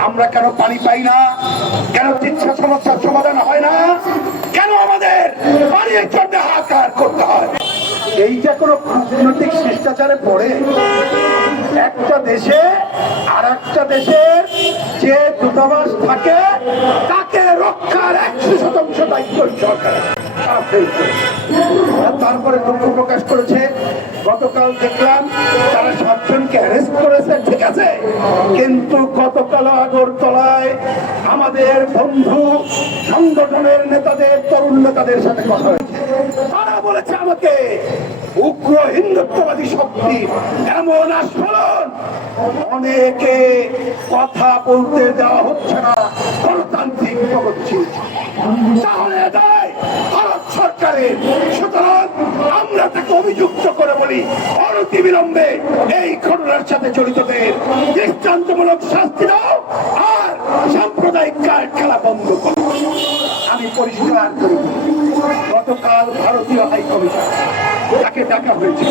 আমরা কেন পানি পাই না? কেন চিকিৎসা সমস্যার সমাধান হয় না? কেন আমাদের পানির জন্য হাহাকার করতে হয়? এইটা কোনো কূটনৈতিক শিষ্টাচারে পড়ে একটা দেশে আর একটা দেশের যে দূতাবাস থাকে, তাকে রক্ষার একশো শতাংশ দায়িত্ব সরকার তারপরে দুঃখ প্রকাশ করেছে, গতকাল দেখলাম তারা আছে কিন্তু গতকাল আগরতলায় আমাদের বন্ধু সংগঠনের নেতাদের, তরুণ নেতাদের সাথে কথা হয়েছে। তারা বলেছে আমাকে উগ্র হিন্দুত্ববাদী শক্তি, এমন আস্ফলন, অনেকে কথা বলতে দেওয়া হচ্ছে না, গণতান্ত্রিক প্রগতি। তাহলে দেয় সরকারের সুতরাং আমরা তাকে অভিযুক্ত করে বলি অনতি বিলম্বে এই ঘটনার সাথে জড়িতদের দৃষ্টান্তমূলক শাস্তি দাও আর সাম্প্রদায়িক কার খেলা বন্ধ করো। আমি পরিষ্কার করি গতকাল ভারতীয় হাই কমিশন তাকে ডাকা হয়েছে।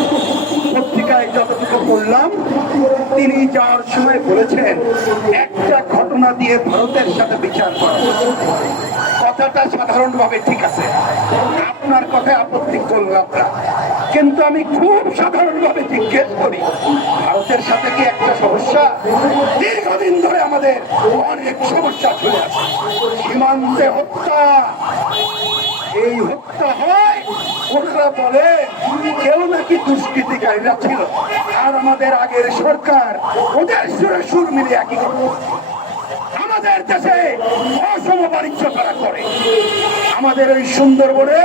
পত্রিকায় যতটুকু পড়লাম, তিনি যাওয়ার সময় বলেছেন, একটা ঘটনা দিয়ে ভারতের সাথে বিচার করা। কথাটা সাধারণভাবে ঠিক আছে। আপনার কথায় আপত্তি করলাম না কিন্তু আমি খুব সাধারণভাবে জিজ্ঞেস করি, ভারতের সাথে কি একটা সমস্যা? দীর্ঘদিন ধরে আমাদের অনেক সমস্যা চলে আছে সীমান্তে হত্যা। এই হত্যা হয় ওরা বলে কেউ নাকি দুষ্কৃতিকারীরা ছিল। আর আমাদের আগের সরকার, ওদের সুরে সুর মিলিয়ে একই আমাদের দেশে অসম বাণিজ্য তারা করে। আমাদের ওই সুন্দরবনে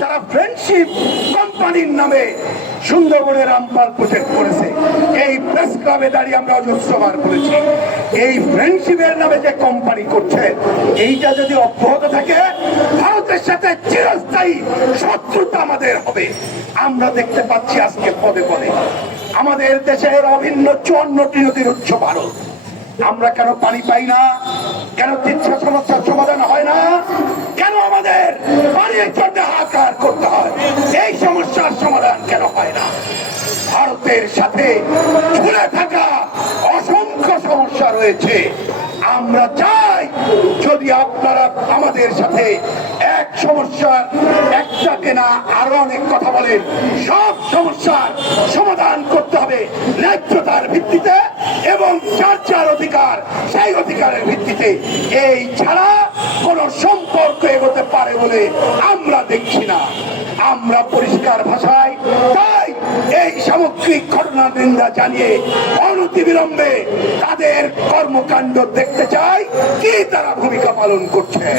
তারা ফ্রেন্ডশিপ কোম্পানির নামে সুন্দরবনের রামপাল প্রজেক্ট করেছে, এই প্রেস ক্লাবে দাঁড়িয়ে আমরা অজস্রবার বলেছি, এই ফ্রেন্ডশিপের নামে যে কোম্পানি করছে, এইটা যদি অব্যাহত থাকে, ভারতের সাথে চিরস্থায়ী শত্রুতা আমাদের হবে। আমরা দেখতে পাচ্ছি আজকে পদে পদে, আমাদের দেশের অভিন্ন চুয়ান্নটি নদীর উচ্চ ভারত আমরা কেন পানি পাই না? কেন চিকিৎসা সমস্যার সমাধান ভারতের সাথে ঝুলে থাকা অসংখ্য সমস্যা রয়েছে। আমরা চাই যদি আপনারা আমাদের সাথে এক সমস্যার একটাকে না আরও অনেক কথা বলেন, সব সমস্যার সমাধান করতে হবে ন্যায্যতার ভিত্তিতে এবং যার যার অধিকার, সেই অধিকারের ভিত্তিতে। এই ছাড়া কোন সম্পর্ক এগোতে পারে বলে আমরা দেখছি না। আমরা পরিষ্কার ভাষায় তাই এই সামগ্রিক ঘটনা নিন্দা জানিয়ে অনতিবিলম্বে তাদের কর্মকাণ্ড দেখতে চাই। কি তারা ভূমিকা পালন করছে?